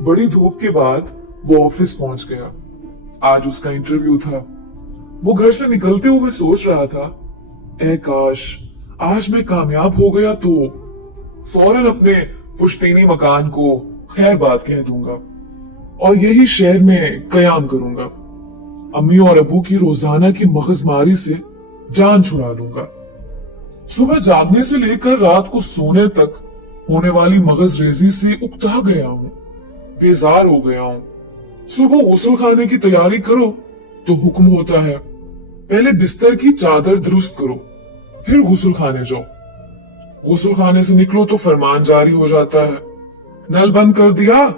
बड़ी धूप के बाद वो ऑफिस पहुंच गया। आज उसका इंटरव्यू था। वो घर से निकलते हुए सोच रहा था, ऐ काश आज मैं कामयाब हो गया तो फौरन अपने पुश्तैनी मकान को खैर बात कह दूंगा और यही शहर में कयाम करूंगा। अम्मी और अबू की रोजाना की मगजमारी से जान छुड़ा लूंगा। सुबह जागने से लेकर रात को सोने तक होने वाली मगजरेजी से उकता गया हूँ, बेजार हो गया हूँ। सुबह गुस्ल खाने की तैयारी करो तो हुक्म होता है पहले बिस्तर की चादर दुरुस्त करो, फिर गुस्ल खाने जाओ। गुस्ल खाने से निकलो तो फरमान जारी हो जाता है, नल बंद कर दिया,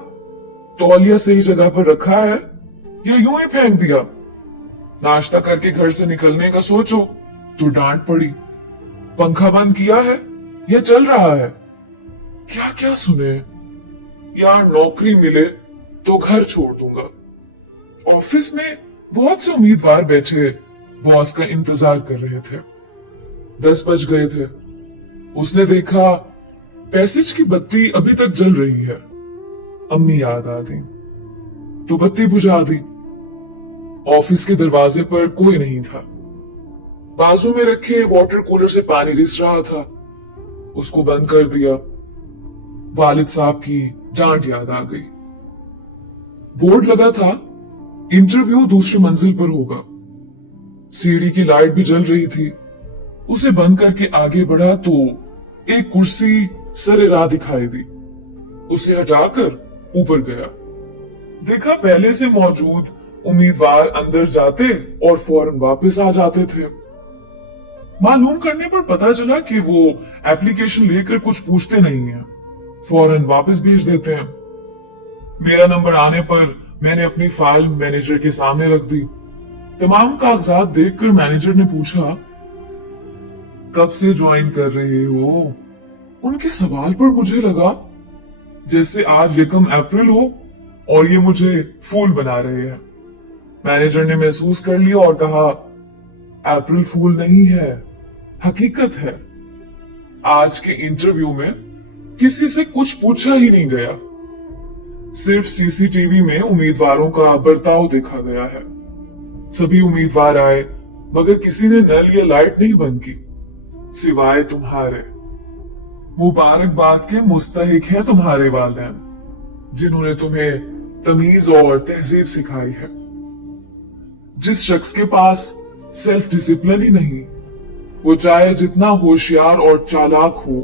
तौलिया सही जगह पर रखा है या यूं ही फेंक दिया। नाश्ता करके घर से निकलने का सोचो तो डांट पड़ी, पंखा बंद किया है या चल रहा है। क्या क्या सुने यार। नौकरी मिले तो घर छोड़ दूंगा। ऑफिस में बहुत से उम्मीदवार बैठे बॉस का इंतजार कर रहे थे। 10 बज गए थे। उसने देखा पैसेज की बत्ती अभी तक जल रही है। अम्मी याद आ गई तो बत्ती बुझा दी। ऑफिस के दरवाजे पर कोई नहीं था। बाजू में रखे वाटर कूलर से पानी रिस रहा था, उसको बंद कर दिया। वालिद साहब की डांट याद आ गई। बोर्ड लगा था इंटरव्यू दूसरी मंजिल पर होगा। सीढ़ी की लाइट भी जल रही थी। उसे बंद करके आगे बढ़ा तो एक कुर्सी सरे राह दिखाई दी। उसे हटाकर ऊपर गया। देखा पहले से मौजूद उम्मीदवार अंदर जाते और फौरन वापस आ जाते थे। मालूम करने पर पता चला कि वो एप्लीकेशन लेकर कुछ पूछते नहीं हैं, फौरन वापस भेज देते हैं। मेरा नंबर आने पर मैंने अपनी फाइल मैनेजर के सामने रख दी। तमाम कागजात देखकर मैनेजर ने पूछा, कब से ज्वाइन कर रहे हो? उनके सवाल पर मुझे लगा जैसे आज 1 अप्रैल हो और ये मुझे फूल बना रहे हैं। मैनेजर ने महसूस कर लिया और कहा, अप्रैल फूल नहीं है, हकीकत है। आज के इंटरव्यू में किसी से कुछ पूछा ही नहीं गया। सिर्फ सीसीटीवी में उम्मीदवारों का बर्ताव देखा गया है। सभी उम्मीदवार आए मगर किसी ने नल या लाइट नहीं बंद की, सिवाय तुम्हारे। मुबारकबाद के मुस्तहिक हैं तुम्हारे वालिदैन, जिन्होंने तुम्हें तमीज और तहजीब सिखाई है। जिस शख्स के पास सेल्फ डिसिप्लिन ही नहीं, वो चाहे जितना होशियार और चालाक हो,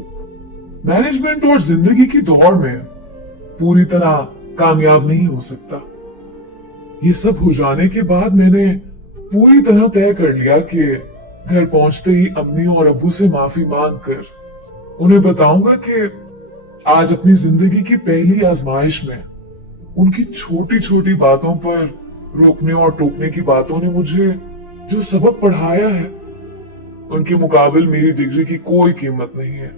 मैनेजमेंट और जिंदगी की दौड़ में पूरी तरह कामयाब नहीं हो सकता। ये सब हो जाने के बाद मैंने पूरी तरह तय कर लिया कि घर पहुंचते ही अम्मी और अब्बू से माफी मांगकर उन्हें बताऊंगा कि आज अपनी जिंदगी की पहली आजमाइश में उनकी छोटी छोटी बातों पर रोकने और टोकने की बातों ने मुझे जो सबक पढ़ाया है, उनके मुकाबले मेरी डिग्री की कोई कीमत नहीं है।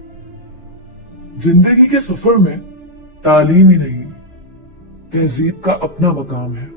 जिंदगी के सफर में तालीम ही नहीं, तहजीब का अपना मकाम है।